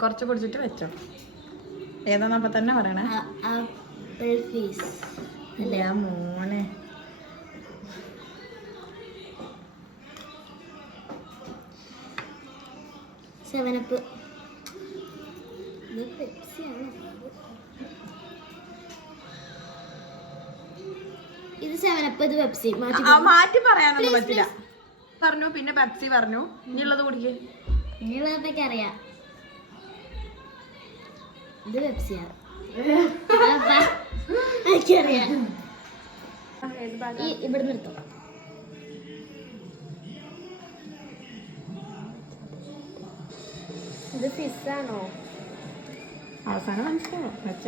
കുറച്ച് കുടിച്ചിട്ട് വെച്ചോ. ഏതാന്ന് അപ്പൊ തന്നെ പറയണേ. മോനെ സെവനപ്പ്. ഇത് സെവനപ്പ്, ഇത് പെപ്സി. മാറ്റി പറയാനൊന്നും പറ്റില്ല. പറഞ്ഞു പിന്നെ പെപ്സി പറഞ്ഞു. ഇനിയുള്ളത് കുടിക്കേ. ഇനിയുള്ളതൊക്കെ അറിയാം. ഇത് പെപ്സിയാണ്. എനിക്കറിയാം. ഇവിടെ നിർത്തും. ഇത് ഫിസ്സാണോ? അവസാനം മനസ്സിലാവോ വെച്ച.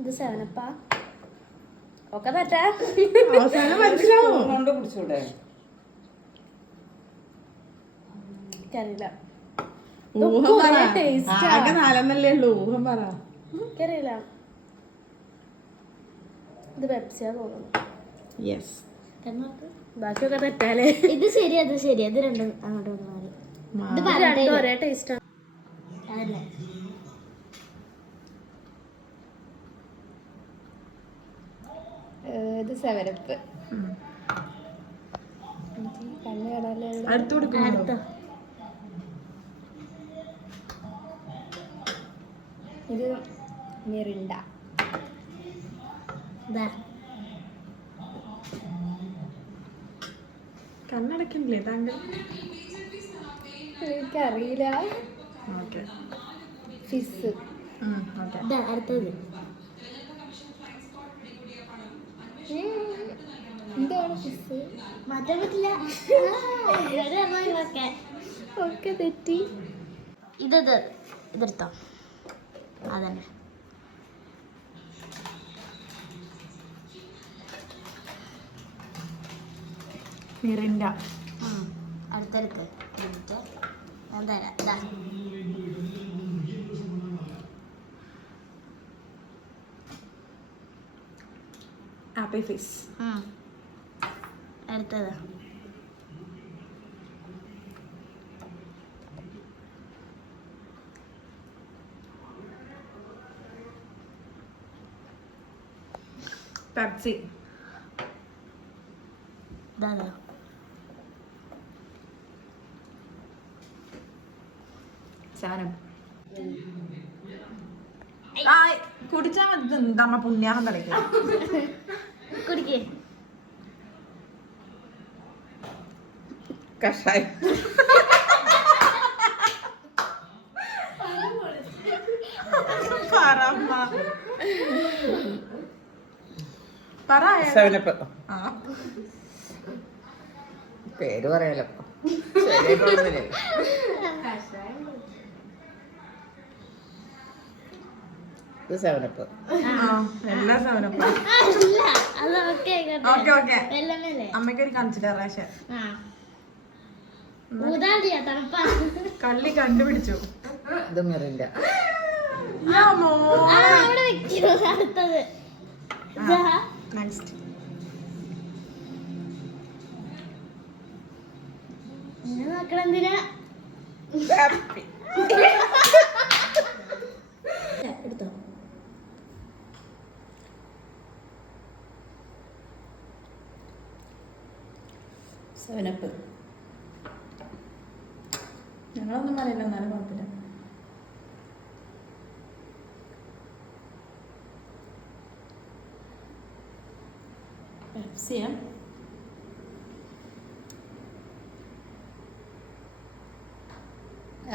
ഇത് സെവനപ്പാ. ഒക്കെ തെറ്റാ. അവസാനം മനസ്സിലാവോ? കൊണ്ട് കുടിച്ചൂടെ? എനിക്കറിയില്ല. ഊഹം പറ. ആകെ 4 ഉള്ളൂ. ഊഹം പറ. എനിക്കറിയില്ല. ഇത് പെപ്സിയാ തോന്നുന്നു. യെസ്. ബാക്കിയൊക്കെ തെറ്റാലേ. ഇത് ശരി, അത് ശരി. അത് രണ്ടും അങ്ങോട്ട് മാറി. ഇത് ഒരേ ടേസ്റ്റ് ആണ്. അതല്ലേ ഇത് സെവനപ്പ്. അടുത്ത് കൊടുക്കും. ഇത് മിറിണ്ട. കണ്ണടക്കണില്ലേ താങ്കൾ? എനിക്കറിയില്ല. ഫിസ്. അടുത്തത് എന്താണ് ഫിസ്? മാറ്റാൻ പറ്റില്ല. ഒക്കെ തെറ്റി. ഇതെടുത്തോ. അതന്നെ. മിറിൻഡ. അടുത്തെടുക്ക്. അതല്ല. Apple Fizz. അടുത്തത് പെപ്സി. ഇതാണോ? സാധനം കുടിച്ചാ മതി. എന്താ പുണ്യാഹം കളിക്കുക. കുടിക്കേ. കഷായം. പേര് പറയാലോ. സെവനപ്പ്. അമ്മയ്ക്കൊരു കൺസിഡറേഷൻ. കള്ളി കണ്ടുപിടിച്ചു. ഇത് മിറിൻഡ. അടുത്തത് നെക്സ്റ്റ്. നോക്കണെന്തിനാ? എടുത്തോ. സെവനപ്പ്. ഞങ്ങളൊന്നും പറയില്ല, എന്നാലും കുഴപ്പമില്ല. പെപ്സിയാ.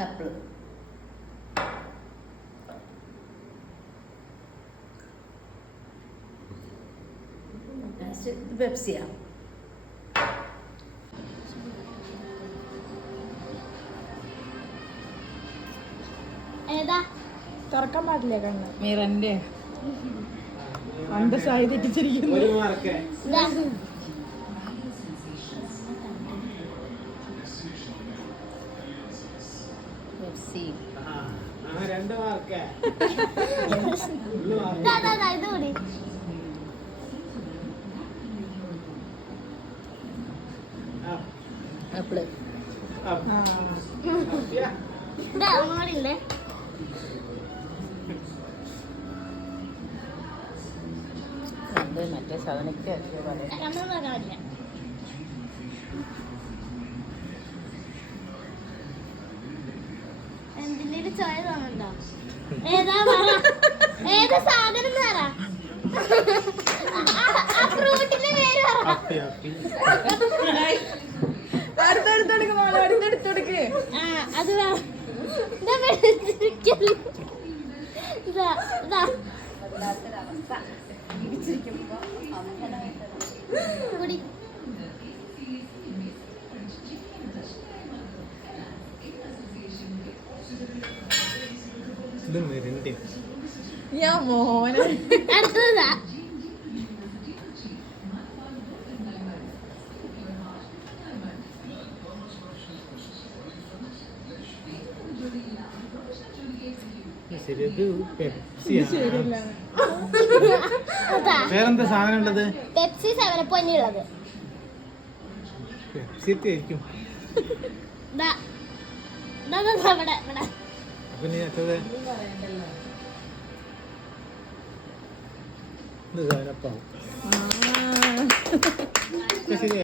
ആപ്പിൾ. പെപ്സിയാ. ഏതാ? തുറക്കാൻ പാടില്ലേ കണ്ണ്? മിറന്റെ പണ്ട് സായി തെറ്റിച്ചിരിക്കുന്നു. ആപ്പിള് ഇതാ ഒന്നുകൂടില്ലേ അത് മറ്റേ സാധനക്ക് കണ്ണൊന്നും നോക്കാൻ പറ്റില്ല. എന്തിന്റെ ചോയ തോന്നുന്നുണ്ടോ? ഏതാ പറ, ഏതാ സാധനം എന്ന് പറ. ആ ഫ്രൂട്ടിന്റെ പേര് പറ. അടുത്തെടുത്തെടുക്ക് മോളെ, അടുത്തെടുത്തെടുക്ക്. ആ അത് പറ. ഇതാ വെച്ചിരിക്കല്. ഇതാ ഇതാ കുടി. യാ മോനെ. അടുത്തതാ അതാ വേറെന്താ സാധനം ഉള്ളത്? Pepsi 7up തന്നെയുള്ളത്. പെപ്സി ആയിരിക്കും. ദാ ദാ ദാ ഇവിടെ ഇവിടെ. അപ്പൊ നീ അച്ഛത് ഇത് സാധനപ്പാവും. ശരി.